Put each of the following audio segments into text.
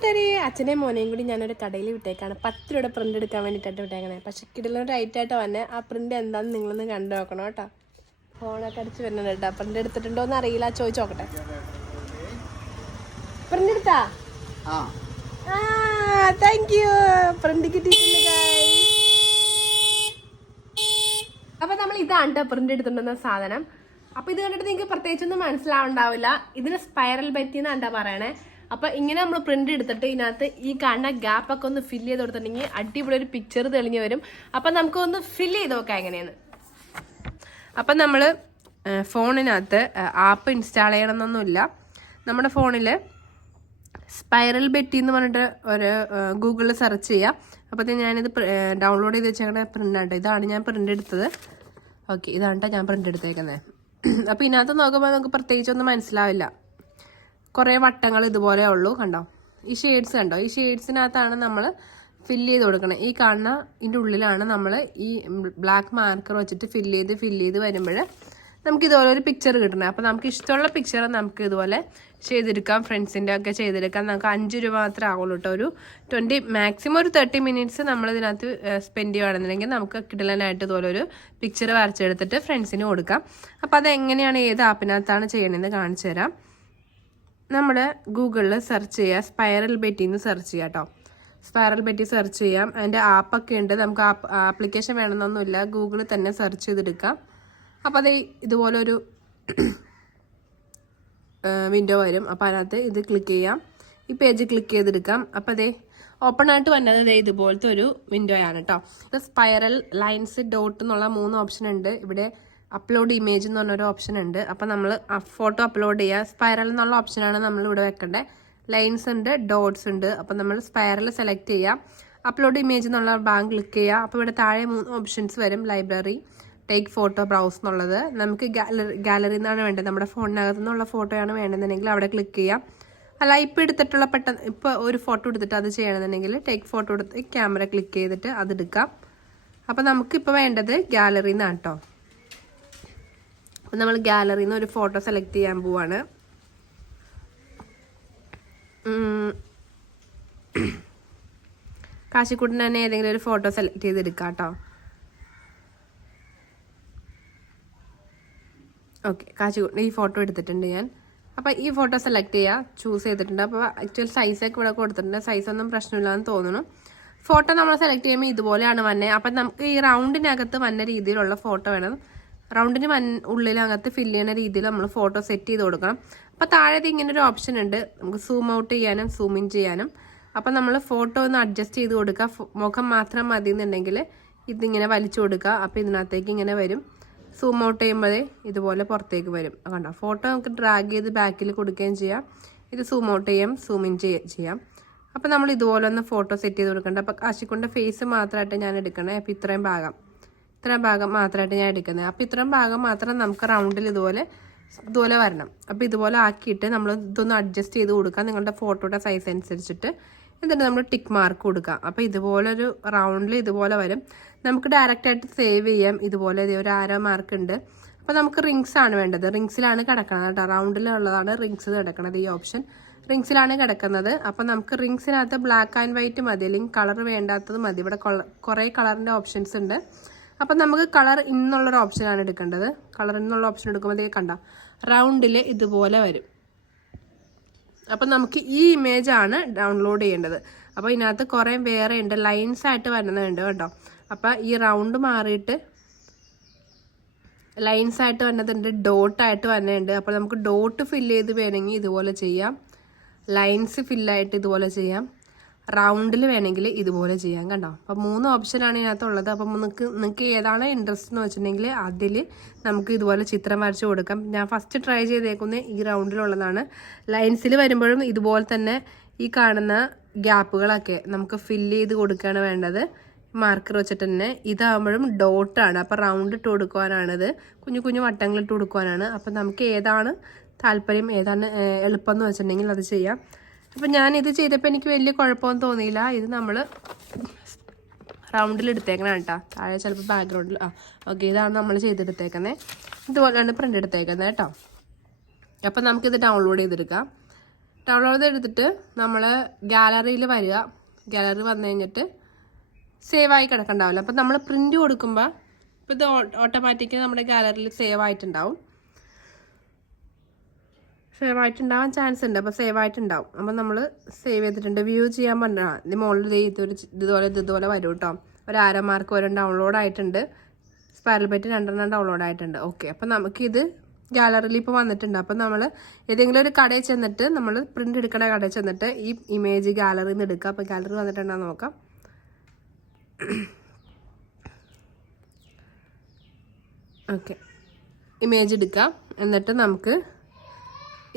കൂട്ടുകാരി, അച്ഛനെയും മോനെയും കൂടി ഞാനൊരു കടയിൽ വിട്ടേക്കാണ്. 10 രൂപയുടെ പ്രിന്റ് എടുക്കാൻ വേണ്ടിയിട്ടാണ് വിട്ടേക്കണേ. പക്ഷെ കിടലൊരു റൈറ്റായിട്ട് വന്നെ. ആ പ്രിന്റ് എന്താണെന്ന് നിങ്ങളൊന്ന് കണ്ടു നോക്കണം കേട്ടോ. ഫോണൊക്കെ അടിച്ച് വരുന്നുണ്ട് കേട്ടോ. പ്രിന്റ് എടുത്തിട്ടുണ്ടോ എന്ന് അറിയില്ല, ചോദിച്ചു നോക്കട്ടെ. പ്രിന്റ് എടുത്താ? Thank you. പ്രിന്റ് കിട്ടിയിട്ടുണ്ട്. അപ്പൊ നമ്മൾ ഇതാണ് കേട്ടോ പ്രിന്റ് എടുത്തിട്ടുണ്ടെന്ന സാധനം. അപ്പൊ ഇത് കണ്ടിട്ട് നിങ്ങൾക്ക് പ്രത്യേകിച്ചൊന്നും മനസ്സിലാവുണ്ടാവില്ല. ഇതിന് സ്പൈറൽ ബെറ്റി എന്നാ പറയണേ. അപ്പൊ ഇങ്ങനെ നമ്മൾ പ്രിന്റ് എടുത്തിട്ട് ഇതിനകത്ത് ഈ കാണുന്ന ഗ്യാപ്പ് ഒക്കെ ഒന്ന് ഫില്ല് ചെയ്ത് കൊടുത്തിട്ടുണ്ടെങ്കിൽ അടിപൊളി ഒരു പിക്ചർ തെളിഞ്ഞു വരും. അപ്പൊ നമുക്ക് ഒന്ന് ഫില്ല് ചെയ്ത് നോക്കാം എങ്ങനെയാണ്. അപ്പൊ നമ്മള് ഫോണിനകത്ത് ആപ്പ് ഇൻസ്റ്റാൾ ചെയ്യണമെന്നൊന്നുമില്ല. നമ്മുടെ ഫോണില് സ്പൈറൽ ബെറ്റി എന്ന് പറഞ്ഞിട്ട് ഒരു ഗൂഗിളിൽ സെർച്ച് ചെയ്യാം. അപ്പോൾ ഞാനിത് ഡൗൺലോഡ് ചെയ്ത് വെച്ചേക്കണ പ്രിന്റ് ആട്ടോ. ഇതാണ് ഞാൻ പ്രിന്റ് എടുത്തത്. ഓക്കെ, ഇതാണ് ഞാൻ പ്രിന്റ് എടുത്തേക്കുന്നത്. അപ്പോൾ ഇതിനകത്ത് നോക്കുമ്പോൾ നമുക്ക് പ്രത്യേകിച്ചൊന്നും മനസ്സിലാവില്ല. കുറേ വട്ടങ്ങൾ ഇതുപോലെ ഉള്ളൂ. കണ്ടോ ഈ ഷെയ്ഡ്സ് കണ്ടോ? ഈ ഷെയ്ഡ്സിനകത്താണ് നമ്മൾ ഫില്ല് ചെയ്ത് കൊടുക്കണം. ഈ കാണുന്ന ഇതിൻ്റെ ഉള്ളിലാണ് നമ്മൾ ഈ ബ്ലാക്ക് മാർക്കർ വെച്ചിട്ട് ഫില്ല് ചെയ്ത് വരുമ്പോൾ നമുക്ക് ഇതുപോലെ ഒരു പിക്ചർ കിട്ടണം. അപ്പോൾ നമുക്ക് ഇഷ്ടമുള്ള പിക്ചർ നമുക്ക് ഇതുപോലെ ചെയ്തെടുക്കാം. ഫ്രണ്ട്സിൻ്റെ ഒക്കെ ചെയ്തെടുക്കാം. നമുക്ക് 5 രൂപ മാത്രമേ ആവുള്ളൂ കേട്ടോ. ഒരു 20 മാക്സിമം ഒരു 30 മിനിറ്റ്സ് നമ്മൾ ഇതിനകത്ത് സ്പെൻഡ് ചെയ്യുകയാണെന്നുണ്ടെങ്കിൽ നമുക്ക് കിടലനായിട്ട് ഇതുപോലെ ഒരു പിക്ചർ വരച്ചെടുത്തിട്ട് ഫ്രണ്ട്സിന് കൊടുക്കാം. അപ്പോൾ അതെങ്ങനെയാണ്, ഏത് ആപ്പിനകത്താണ് ചെയ്യണമെന്ന് കാണിച്ചു തരാം. നമ്മൾ ഗൂഗിളിൽ സെർച്ച് ചെയ്യുക, സ്പൈറൽ ബെറ്റി എന്ന് സെർച്ച് ചെയ്യാം കേട്ടോ. സ്പൈറൽ ബെറ്റി സെർച്ച് ചെയ്യാം. അതിൻ്റെ ആപ്പൊക്കെ ഉണ്ട്. നമുക്ക് ആപ്ലിക്കേഷൻ വേണമെന്നൊന്നുമില്ല, ഗൂഗിളിൽ തന്നെ സെർച്ച് ചെയ്തെടുക്കാം. അപ്പോൾ അത് ഇതുപോലൊരു വിൻഡോ വരും. അപ്പോൾ അതിനകത്ത് ഇത് ക്ലിക്ക് ചെയ്യാം. ഈ പേജ് ക്ലിക്ക് ചെയ്തെടുക്കാം. അപ്പോൾ അതേ ഓപ്പൺ ആയിട്ട് വന്നത് ഇതുപോലത്തെ ഒരു വിൻഡോ ആണ് കേട്ടോ. ഇപ്പോൾ സ്പൈറൽ, ലൈൻസ്, ഡോട്ട് എന്നുള്ള 3 ഓപ്ഷൻ ഉണ്ട്. ഇവിടെ അപ്ലോഡ് ഇമേജ് എന്ന് പറഞ്ഞൊരു ഓപ്ഷൻ ഉണ്ട്. അപ്പോൾ നമ്മൾ ഫോട്ടോ അപ്ലോഡ് ചെയ്യുക. സ്പൈറൽ എന്നുള്ള ഓപ്ഷനാണ് നമ്മൾ ഇവിടെ വെക്കേണ്ടത്. ലൈൻസ് ഉണ്ട്, ഡോട്ട്സ് ഉണ്ട്. അപ്പോൾ നമ്മൾ സ്പൈറൽ സെലക്ട് ചെയ്യുക. അപ്ലോഡ് ഇമേജ് എന്നുള്ള ബാങ്ക് ക്ലിക്ക് ചെയ്യുക. അപ്പോൾ ഇവിടെ താഴെ 3 ഓപ്ഷൻസ് വരും. ലൈബ്രറി, ടേക്ക് ഫോട്ടോ, ബ്രൗസ് എന്നുള്ളത്. നമുക്ക് ഗാലറി എന്നാണ് വേണ്ടത്. നമ്മുടെ ഫോണിനകത്തു നിന്നുള്ള ഫോട്ടോയാണ് വേണ്ടതെന്നുണ്ടെങ്കിൽ അവിടെ ക്ലിക്ക് ചെയ്യാം. അല്ല, ഇപ്പോൾ എടുത്തിട്ടുള്ള ഇപ്പോൾ ഒരു ഫോട്ടോ എടുത്തിട്ട് അത് ചെയ്യണമെന്നുണ്ടെങ്കിൽ ടേക്ക് ഫോട്ടോ എടുത്ത് ക്യാമറ ക്ലിക്ക് ചെയ്തിട്ട് അതെടുക്കാം. അപ്പോൾ നമുക്കിപ്പോൾ വേണ്ടത് ഗാലറിയിൽ നിന്നാണ് കേട്ടോ. അപ്പോൾ നമ്മൾ ഗാലറിയിൽ നിന്ന് ഒരു ഫോട്ടോ സെലക്ട് ചെയ്യാൻ പോവാണ്. കാശിക്കൂട്ടിന് തന്നെ ഏതെങ്കിലും ഒരു ഫോട്ടോ സെലക്ട് ചെയ്തെടുക്കാം കേട്ടോ. ഓക്കെ, കാശിക്കൂട്ടിന് ഈ ഫോട്ടോ എടുത്തിട്ടുണ്ട് ഞാൻ. അപ്പോൾ ഈ ഫോട്ടോ സെലക്ട് ചെയ്യുക, ചൂസ് ചെയ്തിട്ടുണ്ട്. അപ്പോൾ ആക്ച്വലി സൈസൊക്കെ ഇവിടെ കൊടുത്തിട്ടുണ്ട്. സൈസൊന്നും പ്രശ്നമില്ലാന്ന് തോന്നുന്നു. ഫോട്ടോ നമ്മൾ സെലക്ട് ചെയ്യുമ്പോൾ ഇതുപോലെയാണ് വന്നത്. അപ്പം നമുക്ക് ഈ റൗണ്ടിനകത്ത് വന്ന രീതിയിലുള്ള ഫോട്ടോ വേണം. റൗണ്ടിന് ഉള്ളിലകത്ത് ഫില്ല് ചെയ്യുന്ന രീതിയിൽ നമ്മൾ ഫോട്ടോ സെറ്റ് ചെയ്ത് കൊടുക്കണം. അപ്പോൾ താഴെ ഇങ്ങനെ ഒരു ഓപ്ഷൻ ഉണ്ട്, നമുക്ക് സൂം ഔട്ട് ചെയ്യാനും സൂം ഇൻ ചെയ്യാനും. അപ്പം നമ്മൾ ഫോട്ടോ ഒന്ന് അഡ്ജസ്റ്റ് ചെയ്ത് കൊടുക്കുക. മുഖം മാത്രം മതി എന്നുണ്ടെങ്കിൽ ഇതിങ്ങനെ വലിച്ചു കൊടുക്കുക. അപ്പോൾ ഇതിനകത്തേക്ക് ഇങ്ങനെ വരും. സൂം ഔട്ട് ചെയ്യുമ്പോഴേ ഇതുപോലെ പുറത്തേക്ക് വരും. കണ്ടോ, ഫോട്ടോ നമുക്ക് ഡ്രാഗ് ചെയ്ത് ബാക്കിൽ കൊടുക്കുകയും ചെയ്യാം. ഇത് സൂം ഔട്ട് ചെയ്യാം, സൂം ഇൻ ചെയ്യാം. അപ്പോൾ നമ്മൾ ഇതുപോലെ ഒന്ന് ഫോട്ടോ സെറ്റ് ചെയ്ത് കൊടുക്കേണ്ട. അപ്പോൾ കാശിക്കൊണ്ട് ഫേസ് മാത്രമായിട്ട് ഞാൻ എടുക്കണേ. അപ്പോൾ ഇത്രയും ഭാഗം മാത്രമായിട്ട് ഞാൻ എടുക്കുന്നത്. അപ്പോൾ ഇത്രയും ഭാഗം മാത്രം നമുക്ക് റൗണ്ടിൽ ഇതുപോലെ വരണം. അപ്പോൾ ഇതുപോലെ ആക്കിയിട്ട് നമ്മൾ ഇതൊന്ന് അഡ്ജസ്റ്റ് ചെയ്ത് കൊടുക്കാം നിങ്ങളുടെ ഫോട്ടോയുടെ സൈസ് അനുസരിച്ചിട്ട്. എന്നിട്ട് നമ്മൾ ടിക്ക് മാർക്ക് കൊടുക്കാം. അപ്പോൾ ഇതുപോലൊരു റൗണ്ടിൽ ഇതുപോലെ വരും. നമുക്ക് ഡയറക്റ്റായിട്ട് സേവ് ചെയ്യാം. ഇതുപോലെ ഒരു ആരോ മാർക്ക് ഉണ്ട്. അപ്പോൾ നമുക്ക് റിങ്സ് ആണ് വേണ്ടത്. റിങ്സിലാണ് കിടക്കുന്നത് കേട്ടോ. റൗണ്ടിലുള്ളതാണ് റിങ്സ് കിടക്കുന്നത്. ഈ ഓപ്ഷൻ റിങ്സിലാണ് കിടക്കുന്നത്. അപ്പോൾ നമുക്ക് റിങ്സിനകത്ത് ബ്ലാക്ക് ആൻഡ് വൈറ്റ് മതി, അല്ലെങ്കിൽ കളർ വേണ്ടാത്തത് മതി. ഇവിടെ കുറേ കളറിൻ്റെ ഓപ്ഷൻസ് ഉണ്ട്. അപ്പം നമുക്ക് കളർ ഇന്നുള്ളൊരു ഓപ്ഷനാണ് എടുക്കേണ്ടത്. കളർ ഇന്നുള്ള ഓപ്ഷൻ എടുക്കുമ്പോഴത്തേക്ക് കണ്ട റൗണ്ടിൽ ഇതുപോലെ വരും. അപ്പം നമുക്ക് ഈ ഇമേജാണ് ഡൗൺലോഡ് ചെയ്യേണ്ടത്. അപ്പോൾ ഇതിനകത്ത് കുറേ വേറെ ഉണ്ട്, ലൈൻസ് ആയിട്ട് വരുന്നുണ്ട് കേട്ടോ. അപ്പം ഈ റൗണ്ട് മാറിയിട്ട് ലൈൻസ് ആയിട്ട് വരുന്നതുണ്ട്, ഡോട്ടായിട്ട് വരുന്നുണ്ട്. അപ്പോൾ നമുക്ക് ഡോട്ട് ഫില്ല് ചെയ്ത് വേണമെങ്കിൽ ഇതുപോലെ ചെയ്യാം, ലൈൻസ് ഫില്ലായിട്ട് ഇതുപോലെ ചെയ്യാം, റൗണ്ടിൽ വേണമെങ്കിൽ ഇതുപോലെ ചെയ്യാം. കണ്ടോ, അപ്പം 3 ഓപ്ഷനാണ് ഇതിനകത്തുള്ളത്. അപ്പം നിങ്ങൾക്ക് ഏതാണ് ഇൻട്രസ്റ്റ് എന്ന് വെച്ചിട്ടുണ്ടെങ്കിൽ അതിൽ നമുക്ക് ഇതുപോലെ ചിത്രം വരച്ച് കൊടുക്കാം. ഞാൻ ഫസ്റ്റ് ട്രൈ ചെയ്തേക്കുന്നത് ഈ റൗണ്ടിലുള്ളതാണ്. ലൈൻസിൽ വരുമ്പോഴും ഇതുപോലെ തന്നെ ഈ കാണുന്ന ഗ്യാപ്പുകളൊക്കെ നമുക്ക് ഫില്ല് ചെയ്ത് കൊടുക്കുകയാണ് വേണ്ടത്, മാർക്കർ വെച്ചിട്ട് തന്നെ. ഇതാകുമ്പോഴും ഡോട്ടാണ്. അപ്പോൾ റൗണ്ട് ഇട്ട് കൊടുക്കുവാനാണിത്, കുഞ്ഞു കുഞ്ഞു വട്ടങ്ങൾ ഇട്ട് കൊടുക്കുവാനാണ്. അപ്പം നമുക്ക് ഏതാണ് താല്പര്യം, ഏതാണ് എളുപ്പം എന്ന് വെച്ചിട്ടുണ്ടെങ്കിൽ അത് ചെയ്യാം. അപ്പം ഞാനിത് ചെയ്തപ്പോൾ എനിക്ക് വലിയ കുഴപ്പമൊന്നും തോന്നിയില്ല. ഇത് നമ്മൾ റൗണ്ടിൽ എടുത്തേക്കണം കേട്ടോ. താഴെ ചിലപ്പോൾ ബാക്ക്ഗ്രൗണ്ടിൽ ഓക്കെ, ഇതാണ് നമ്മൾ ചെയ്തെടുത്തേക്കുന്നത്. ഇതുപോലെയാണ് പ്രിൻ്റ് എടുത്തേക്കുന്നത് കേട്ടോ. അപ്പം നമുക്കിത് ഡൗൺലോഡ് ചെയ്തെടുക്കാം. ഡൗൺലോഡ് ചെയ്തെടുത്തിട്ട് നമ്മൾ ഗാലറിയിൽ വരിക. ഗാലറി വന്നു കഴിഞ്ഞിട്ട് സേവ് ആയി കിടക്കണ്ടാവില്ല. അപ്പം നമ്മൾ പ്രിന്റ് കൊടുക്കുമ്പോൾ ഇപ്പോൾ ഇത് ഓട്ടോമാറ്റിക്കലി നമ്മുടെ ഗാലറിയിൽ സേവ് ആയിട്ടുണ്ടാവും. സേവ് ആയിട്ടുണ്ടാവാൻ ചാൻസ് ഉണ്ട്. അപ്പോൾ സേവ് ആയിട്ടുണ്ടാവും. അപ്പം നമ്മൾ സേവ് ചെയ്തിട്ടുണ്ട്. വ്യൂ ചെയ്യാൻ പറഞ്ഞാൽ ഇത് മുകളിൽ ഇതുപോലെ വരും കേട്ടോ. ഒരു ആരോ മാർക്ക് വരും. ഡൗൺലോഡ് ആയിട്ടുണ്ട്. സ്പൈറൽ ബെറ്റ് 2 ഡൗൺലോഡ് ആയിട്ടുണ്ട്. ഓക്കെ, അപ്പം നമുക്കിത് ഗാലറിയിൽ ഇപ്പോൾ വന്നിട്ടുണ്ട്. അപ്പം നമ്മൾ ഏതെങ്കിലും ഒരു കടയിൽ ചെന്നിട്ട് നമ്മൾ പ്രിന്റ് എടുക്കുന്ന കടയിൽ ചെന്നിട്ട് ഈ ഇമേജ് ഗാലറിയിൽ നിന്ന് എടുക്കുക. അപ്പോൾ ഗാലറി വന്നിട്ടുണ്ടോ നോക്കാം. ഓക്കെ, ഇമേജ് എടുക്കാം. എന്നിട്ട് നമുക്ക്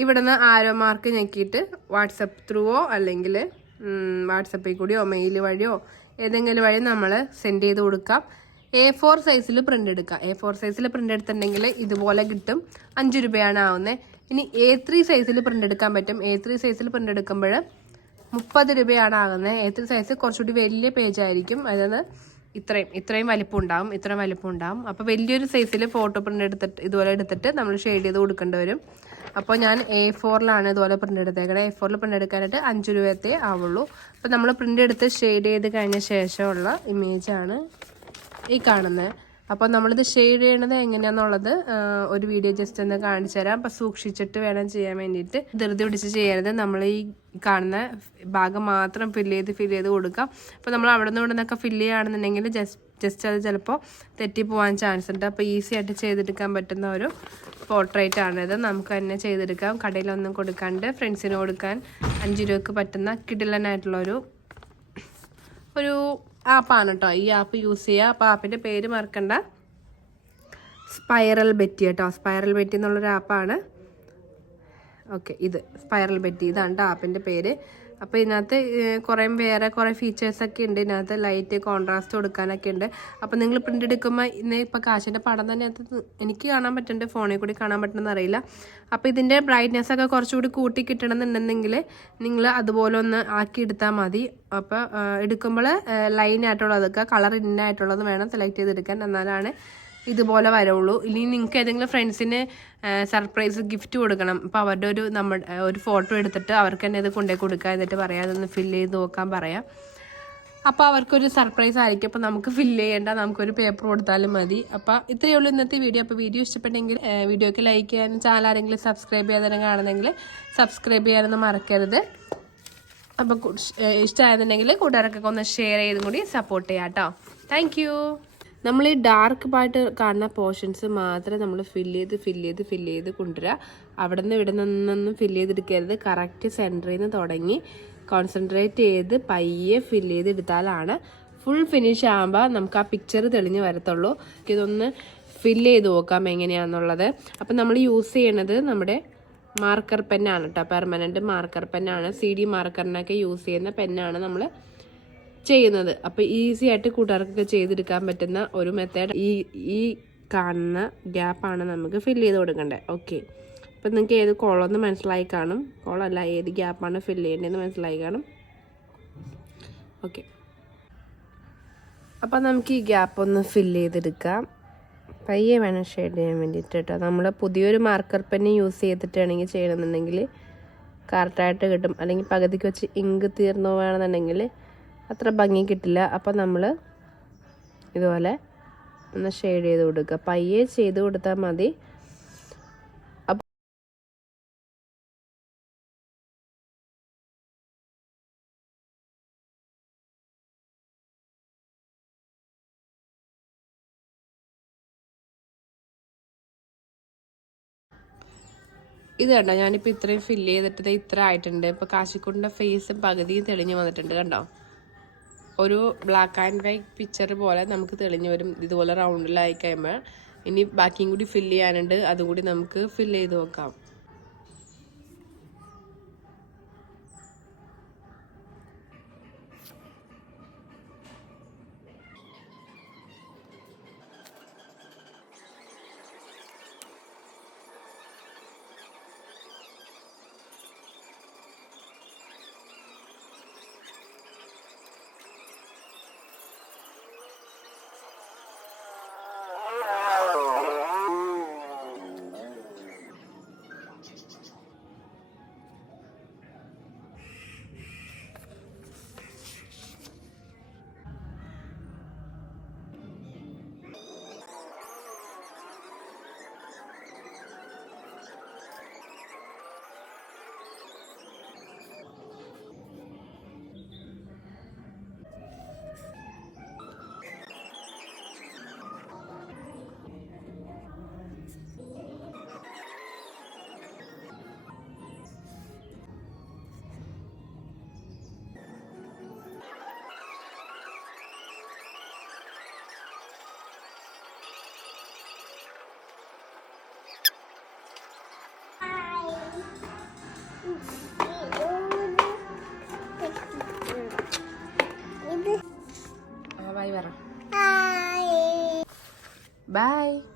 ഇവിടെ നിന്ന് ആരോ മാർക്ക് ഞെക്കിയിട്ട് വാട്സപ്പ് ത്രൂവോ അല്ലെങ്കിൽ വാട്സപ്പിൽ കൂടിയോ മെയിൽ വഴിയോ ഏതെങ്കിലും വഴി നമ്മൾ സെൻഡ് ചെയ്ത് കൊടുക്കാം. A4 സൈസിൽ പ്രിന്റ് എടുക്കാം. A4 സൈസിൽ പ്രിന്റ് എടുത്തിട്ടുണ്ടെങ്കിൽ ഇതുപോലെ കിട്ടും. 5 രൂപയാണ് ആവുന്നത്. ഇനി A3 സൈസിൽ പ്രിന്റ് എടുക്കാൻ പറ്റും. A3 സൈസിൽ പ്രിന്റ് എടുക്കുമ്പോൾ 30 രൂപയാണ് ആകുന്നത്. A3 സൈസ് കുറച്ചുകൂടി വലിയ പേജ് ആയിരിക്കും. അതായത് ഇത്രയും വലിപ്പം ഉണ്ടാവും. അപ്പോൾ വലിയൊരു സൈസിൽ ഫോട്ടോ പ്രിന്റ് എടുത്തിട്ട് ഇതുപോലെ എടുത്തിട്ട് നമ്മൾ ഷെയ്ഡ് ചെയ്ത് കൊടുക്കേണ്ടി വരും. അപ്പോൾ ഞാൻ A4ലാണ് ഇതുപോലെ പ്രിന്റ് എടുത്തേക്കണേ. A4ൽ പ്രിന്റ് എടുക്കാനായിട്ട് 5 രൂപയത്തെ ആവുള്ളൂ. അപ്പോൾ നമ്മൾ പ്രിന്റ് എടുത്ത് ഷെയ്ഡ് ചെയ്ത് കഴിഞ്ഞ ശേഷമുള്ള ഇമേജാണ് ഈ കാണുന്നത്. അപ്പോൾ നമ്മളിത് ഷെയ്ഡ് ചെയ്യണത് എങ്ങനെയാണെന്നുള്ളത് ഒരു വീഡിയോ ജസ്റ്റ് ഒന്ന് കാണിച്ചു തരാം. അപ്പോൾ സൂക്ഷിച്ചിട്ട് വേണം ചെയ്യാൻ വേണ്ടിയിട്ട്. ധൃതി പിടിച്ച് ചെയ്യരുത്. നമ്മൾ ഈ കാണുന്ന ഭാഗം മാത്രം ഫില്ല് ചെയ്ത് കൊടുക്കാം. അപ്പോൾ നമ്മൾ അവിടെ നിന്നൊക്കെ ഫില്ല് ചെയ്യുകയാണെന്നുണ്ടെങ്കിൽ ജസ്റ്റ് അത് ചിലപ്പോൾ തെറ്റിപ്പോവാൻ ചാൻസ് ഉണ്ട്. അപ്പോൾ ഈസി ആയിട്ട് ചെയ്തെടുക്കാൻ പറ്റുന്ന ഒരു പോർട്രേറ്റ് ആണിത്. നമുക്ക് തന്നെ ചെയ്തെടുക്കാം. കടയിലൊന്നും കൊടുക്കാണ്ട് ഫ്രണ്ട്സിന് കൊടുക്കാൻ 5 രൂപയ്ക്ക് പറ്റുന്ന കിടിലനായിട്ടുള്ളൊരു ആപ്പാണ് കേട്ടോ. ഈ ആപ്പ് യൂസ് ചെയ്യുക. അപ്പോൾ ആപ്പിൻ്റെ പേര് മറക്കണ്ട, സ്പൈറൽ ബെറ്റി കേട്ടോ. സ്പൈറൽ ബെറ്റി എന്നുള്ളൊരു ആപ്പാണ്. ഓക്കെ, ഇത് സ്പൈറൽ ബെറ്റി, ഇതാണ് കേട്ടോ ആപ്പിൻ്റെ പേര്. അപ്പോൾ ഇതിനകത്ത് വേറെ കുറേ ഫീച്ചേഴ്സൊക്കെ ഉണ്ട്. ഇതിനകത്ത് ലൈറ്റ് കോൺട്രാസ്റ്റ് കൊടുക്കാനൊക്കെ ഉണ്ട്. അപ്പോൾ നിങ്ങൾ പ്രിൻ്റ് എടുക്കുമ്പോൾ ഇപ്പോൾ കാശിൻ്റെ പടം തന്നെ എനിക്ക് കാണാൻ പറ്റുന്നുണ്ട്, ഫോണിൽ കൂടി കാണാൻ പറ്റുന്നതെന്ന് അറിയില്ല. അപ്പോൾ ഇതിൻ്റെ ബ്രൈറ്റ്നെസ്സൊക്കെ കുറച്ചുകൂടി കൂട്ടി കിട്ടണമെന്നുണ്ടെങ്കിൽ നിങ്ങൾ അതുപോലെ ഒന്ന് ആക്കി എടുത്താൽ മതി. അപ്പോൾ എടുക്കുമ്പോൾ ലൈനായിട്ടുള്ളതൊക്കെ കളർ ഇന്നായിട്ടുള്ളത് വേണം സെലക്ട് ചെയ്തെടുക്കാൻ, എന്നാലാണ് ഇതുപോലെ വരുള്ളൂ. ഇനി നിങ്ങൾക്ക് ഏതെങ്കിലും ഫ്രണ്ട്സിന് സർപ്രൈസ് ഗിഫ്റ്റ് കൊടുക്കണം. അപ്പോൾ അവരുടെ ഒരു ഫോട്ടോ എടുത്തിട്ട് അവർക്ക് തന്നെ ഇത് കൊണ്ടുപോയി കൊടുക്കുക. എന്നിട്ട് പറയാം അതൊന്ന് ഫില്ല് ചെയ്ത് നോക്കാൻ പറയാം. അപ്പോൾ അവർക്കൊരു സർപ്രൈസ് ആയിരിക്കും. അപ്പോൾ നമുക്ക് ഫില്ല് ചെയ്യേണ്ട, നമുക്കൊരു പേപ്പർ കൊടുത്താലും മതി. അപ്പോൾ ഇത്രയേ ഉള്ളൂ ഇന്നത്തെ വീഡിയോ. അപ്പോൾ വീഡിയോ ഇഷ്ടപ്പെട്ടെങ്കിൽ വീഡിയോയ്ക്ക് ലൈക്ക് ചെയ്യാനും ചാനൽ ആരെങ്കിലും സബ്സ്ക്രൈബ് ചെയ്യാതെ കാണുന്നെങ്കിൽ സബ്സ്ക്രൈബ് ചെയ്യാനൊന്നും മറക്കരുത്. അപ്പോൾ ഇഷ്ടമായെന്നുണ്ടെങ്കിൽ കൂട്ടുകാർക്കൊക്കെ ഒന്ന് ഷെയർ ചെയ്തും കൂടി സപ്പോർട്ട് ചെയ്യാം കേട്ടോ. Thank you. നമ്മൾ ഈ ഡാർക്ക് പായിട്ട് കാണുന്ന പോർഷൻസ് മാത്രമേ നമ്മൾ ഫില്ല് ചെയ്ത് കൊണ്ടുവരിക. അവിടെ നിന്ന് ഇവിടെ നിന്നൊന്നും ഫില്ല് ചെയ്തെടുക്കരുത്. കറക്റ്റ് സെൻറ്ററിൽ നിന്ന് തുടങ്ങി കോൺസെൻട്രേറ്റ് ചെയ്ത് പയ്യെ ഫില്ല് ചെയ്തെടുത്താലാണ് ഫുൾ ഫിനിഷ് ആകുമ്പോൾ നമുക്ക് ആ പിക്ചർ തെളിഞ്ഞ് വരത്തുള്ളൂ. ഇതൊന്ന് ഫില്ല് ചെയ്ത് നോക്കാം എങ്ങനെയാണെന്നുള്ളത്. അപ്പം നമ്മൾ യൂസ് ചെയ്യണത് നമ്മുടെ മാർക്കർ പെന്നാണ് കേട്ടോ. പെർമനൻറ്റ് മാർക്കർ പെന്നാണ്. CD മാർക്കറിനൊക്കെ യൂസ് ചെയ്യുന്ന പെന്നാണ് നമ്മൾ ചെയ്യുന്നത്. അപ്പോൾ ഈസി ആയിട്ട് കൂട്ടുകാർക്കൊക്കെ ചെയ്തെടുക്കാൻ പറ്റുന്ന ഒരു മെത്തേഡ്. ഈ കാണുന്ന ഗ്യാപ്പാണ് നമുക്ക് ഫില്ല് ചെയ്ത് കൊടുക്കേണ്ടത്. ഓക്കെ, അപ്പം നിങ്ങൾക്ക് ഏത് കോളമെന്ന് മനസ്സിലായി കാണും. കോളമല്ല, ഏത് ഗ്യാപ്പാണ് ഫില്ല് ചെയ്യേണ്ടതെന്ന് മനസ്സിലായി കാണും. ഓക്കെ, അപ്പം നമുക്ക് ഈ ഗ്യാപ്പ് ഒന്ന് ഫില്ല് ചെയ്തെടുക്കാം. പയ്യെ വേണം ഷെയ്ഡ് ചെയ്യാൻ വേണ്ടിയിട്ട് കേട്ടോ. നമ്മൾ പുതിയൊരു മാർക്കർ പെന്ന് യൂസ് ചെയ്തിട്ടാണെങ്കിൽ ചെയ്യണമെന്നുണ്ടെങ്കിൽ കറക്റ്റായിട്ട് കിട്ടും. അല്ലെങ്കിൽ പകുതിക്ക് വെച്ച് ഇങ്ക് തീർന്നു വേണമെന്നുണ്ടെങ്കിൽ അത്ര ഭംഗി കിട്ടില്ല. അപ്പം നമ്മൾ ഇതുപോലെ ഒന്ന് ഷെയ്ഡ് ചെയ്ത് കൊടുക്കുക. പയ്യെ ചെയ്ത് കൊടുത്താൽ മതി. ഇത് കണ്ടോ, ഞാനിപ്പോൾ ഇത്രയും ഫില്ല് ചെയ്തിട്ട് ഇത്ര ആയിട്ടുണ്ട്. ഇപ്പോൾ കാശിക്കുട്ടിൻ്റെ ഫേസ് പകുതിയും തെളിഞ്ഞ് വന്നിട്ടുണ്ട്. കണ്ടോ, ഒരു ബ്ലാക്ക് ആൻഡ് വൈറ്റ് പിക്ചർ പോലെ നമുക്ക് തെളിഞ്ഞ് വരും ഇതുപോലെ റൗണ്ടിലായി കഴിയുമ്പോൾ. ഇനി ബാക്കിയും കൂടി ഫില്ല് ചെയ്യാനുണ്ട്, അതും കൂടി നമുക്ക് ഫില്ല് ചെയ്ത് നോക്കാം. ബൈ.